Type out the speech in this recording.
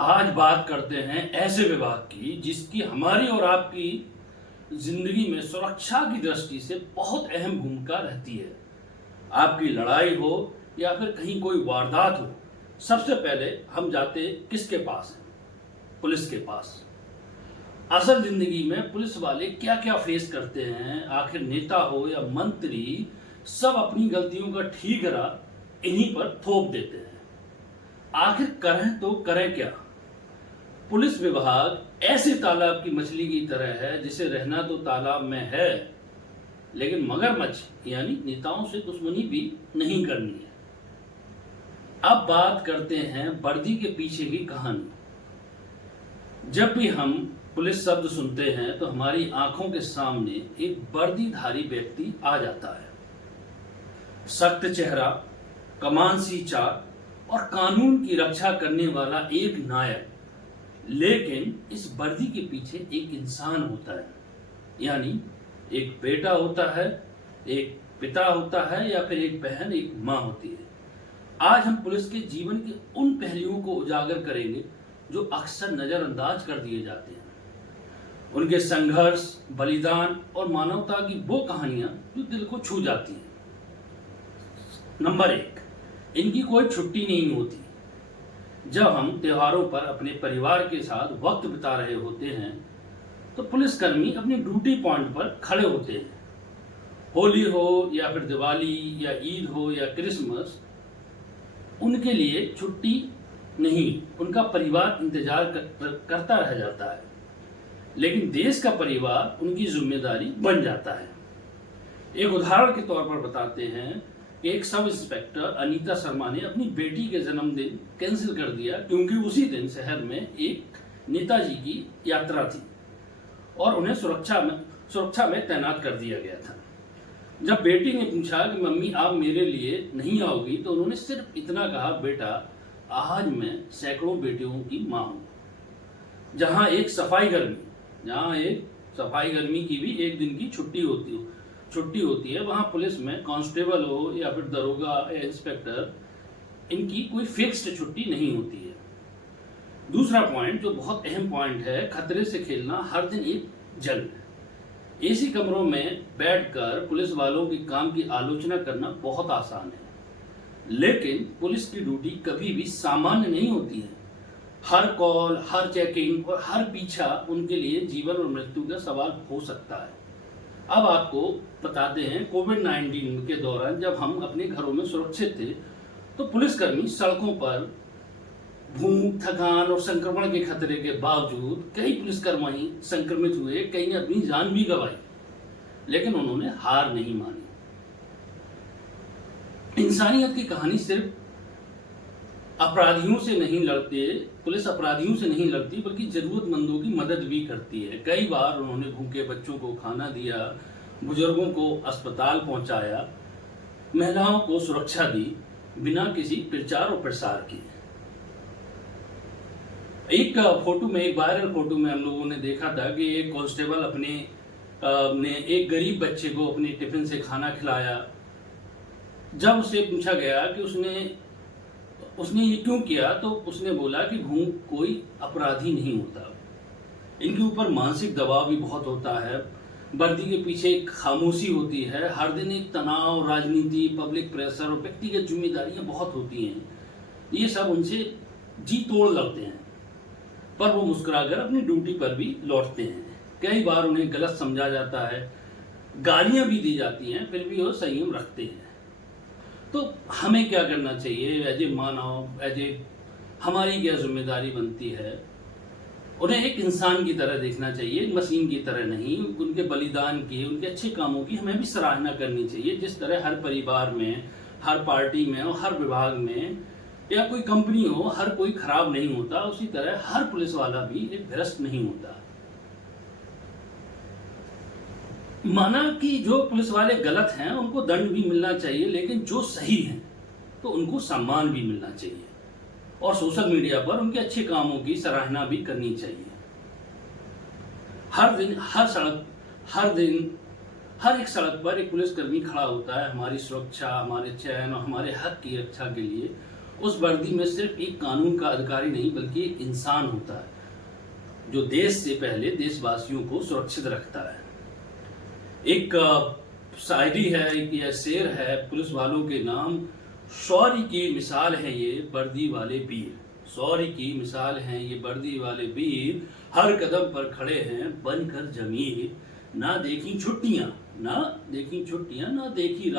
आज बात करते हैं ऐसे विभाग की जिसकी हमारी और आपकी जिंदगी में सुरक्षा की दृष्टि से बहुत अहम भूमिका रहती है। आपकी लड़ाई हो या फिर कहीं कोई वारदात हो, सबसे पहले हम जाते किसके पास हैं? पुलिस के पास। असल जिंदगी में पुलिस वाले क्या क्या फेस करते हैं, आखिर नेता हो या मंत्री, सब अपनी गलतियों का ठीकरा इन्हीं पर थोप देते हैं। आखिर करें तो करें क्या? पुलिस विभाग ऐसे तालाब की मछली की तरह है जिसे रहना तो तालाब में है, लेकिन मगरमच्छ यानी नेताओं से दुश्मनी भी नहीं करनी है। अब बात करते हैं वर्दी के पीछे की कहानी। जब भी हम पुलिस शब्द सुनते हैं तो हमारी आंखों के सामने एक वर्दीधारी व्यक्ति आ जाता है। सख्त चेहरा, कमान सी चाल और कानून की रक्षा करने वाला एक नायक। लेकिन इस वर्दी के पीछे एक इंसान होता है, यानी एक बेटा होता है, एक पिता होता है या फिर एक बहन, एक माँ होती है। आज हम पुलिस के जीवन के उन पहलुओं को उजागर करेंगे जो अक्सर नजरअंदाज कर दिए जाते हैं। उनके संघर्ष, बलिदान और मानवता की वो कहानियां जो दिल को छू जाती हैं। नंबर 1, इनकी कोई छुट्टी नहीं होती। जब हम त्योहारों पर अपने परिवार के साथ वक्त बिता रहे होते हैं तो पुलिसकर्मी अपने ड्यूटी पॉइंट पर खड़े होते हैं। होली हो या फिर दिवाली या ईद हो या क्रिसमस, उनके लिए छुट्टी नहीं, उनका परिवार इंतजार करता रह जाता है। लेकिन देश का परिवार उनकी जिम्मेदारी बन जाता है। एक उदाहरण के तौर पर बताते हैं, एक सब इंस्पेक्टर अनीता शर्मा ने अपनी बेटी के जन्मदिन कैंसिल कर दिया क्योंकि उसी दिन शहर में एक नेताजी की यात्रा थी और उन्हें सुरक्षा में तैनात कर दिया गया था। जब बेटी ने पूछा कि मम्मी आप मेरे लिए नहीं आओगी, तो उन्होंने सिर्फ इतना कहा, बेटा आज मैं सैकड़ों बेटियों की माँ हूँ। जहाँ एक सफाई कर्मी की भी एक दिन की छुट्टी होती है, वहाँ पुलिस में कांस्टेबल हो या फिर दरोगा या इंस्पेक्टर, इनकी कोई फिक्स्ड छुट्टी नहीं होती है। दूसरा पॉइंट जो बहुत अहम पॉइंट है, खतरे से खेलना हर दिन एक जंग। एसी कमरों में बैठकर पुलिस वालों के काम की आलोचना करना बहुत आसान है, लेकिन पुलिस की ड्यूटी कभी भी सामान्य नहीं होती है। हर कॉल, हर चेकिंग और हर पीछा उनके लिए जीवन और मृत्यु का सवाल हो सकता है। अब आपको बताते हैं, कोविड-19 के दौरान जब हम अपने घरों में सुरक्षित थे तो पुलिसकर्मी सड़कों पर भूख, थकान और संक्रमण के खतरे के बावजूद कई पुलिसकर्मी संक्रमित हुए, कई ने अपनी जान भी गंवाई, लेकिन उन्होंने हार नहीं मानी। इंसानियत की कहानी सिर्फ पुलिस अपराधियों से नहीं लड़ती बल्कि जरूरतमंदों की मदद भी करती है। कई बार उन्होंने भूखे बच्चों को खाना दिया, बुजुर्गों को अस्पताल पहुंचाया, महिलाओं को सुरक्षा दी बिना किसी प्रचार और प्रसार के। एक वायरल फोटो में हम लोगों ने देखा था कि एक कांस्टेबल ने एक गरीब बच्चे को अपने टिफिन से खाना खिलाया। जब उससे पूछा गया कि उसने ये क्यों किया, तो उसने बोला कि भूख कोई अपराधी नहीं होता। इनके ऊपर मानसिक दबाव भी बहुत होता है। वर्दी के पीछे एक खामोशी होती है। हर दिन एक तनाव, राजनीति, पब्लिक प्रेशर और व्यक्तिगत जिम्मेदारियां बहुत होती हैं। ये सब उनसे जी तोड़ लगते हैं, पर वो मुस्कुराकर अपनी ड्यूटी पर भी लौटते हैं। कई बार उन्हें गलत समझा जाता है, गालियां भी दी जाती हैं, फिर भी वो संयम रखते हैं। तो हमें क्या करना चाहिए? एज ए मानव, हमारी क्या जिम्मेदारी बनती है? उन्हें एक इंसान की तरह देखना चाहिए, मशीन की तरह नहीं। उनके बलिदान की, उनके अच्छे कामों की हमें भी सराहना करनी चाहिए। जिस तरह हर परिवार में, हर पार्टी में और हर विभाग में या कोई कंपनी हो, हर कोई खराब नहीं होता, उसी तरह हर पुलिस वाला भी एक भ्रष्ट नहीं होता। माना कि जो पुलिस वाले गलत हैं उनको दंड भी मिलना चाहिए, लेकिन जो सही हैं तो उनको सम्मान भी मिलना चाहिए और सोशल मीडिया पर उनके अच्छे कामों की सराहना भी करनी चाहिए। हर एक सड़क पर एक पुलिसकर्मी खड़ा होता है हमारी सुरक्षा, हमारे चैन और हमारे हक की रक्षा के लिए, उस वर्दी में सिर्फ एक कानून का अधिकारी नहीं बल्कि एक इंसान होता है जो देश से पहले देशवासियों को सुरक्षित रखता है। एक शायरी है, एक यह शेर है पुलिस वालों के नाम, शौर्य की मिसाल है ये वर्दी वाले वीर। शौर्य की मिसाल है ये वर्दी वाले वीर, हर कदम पर खड़े हैं बनकर जमीर। ना देखी छुट्टियां, ना देखी